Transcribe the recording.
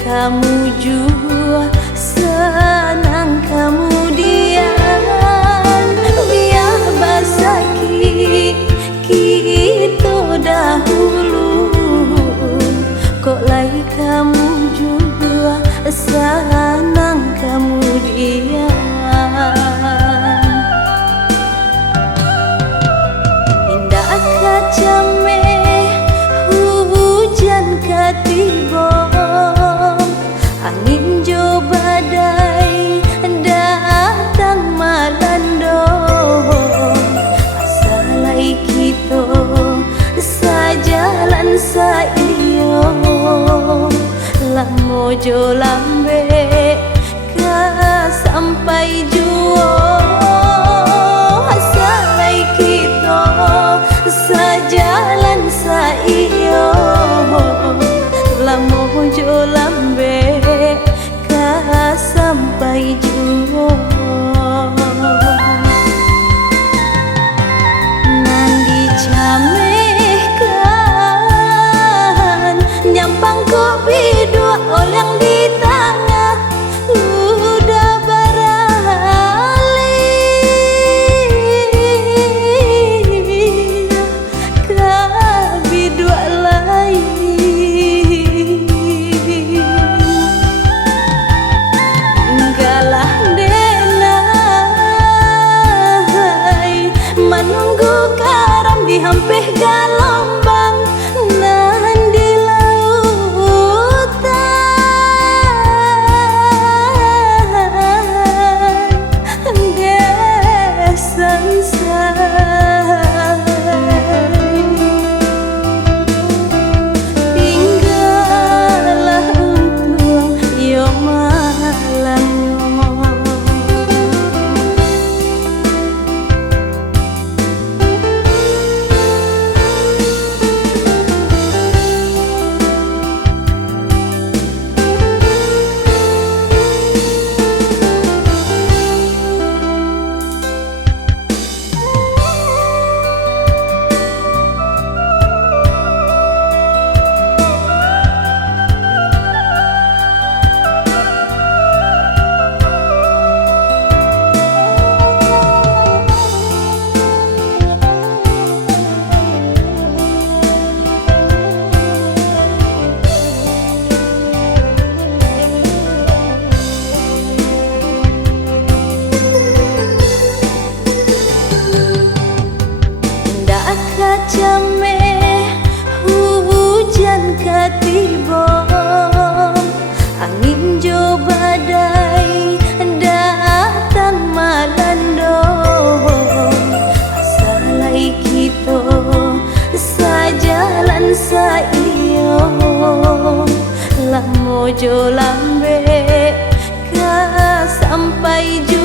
kamu jua senang kemudian biar basaki kita dahulu kok lai kamu jua senang kemudian indah kacame hujan katiba angin jo badai datang melanda asalai kita sajalan saiyo lamo jo lambe ka sampai juo asalai kita sajalan saiyo lamo jo lambe ka sampai juo nandi camehkan nyampang kopi dua orang di tengah udah beralih kabi dua lain galah denai menunggu karam di hampir galombang nan di lautan desan tinggallah untuk yo malanyo kacame hujan katiba angin jo badai datang melanda asalai kita sajalan saiyo lamo jo lambe ka sampai juo